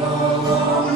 Господь.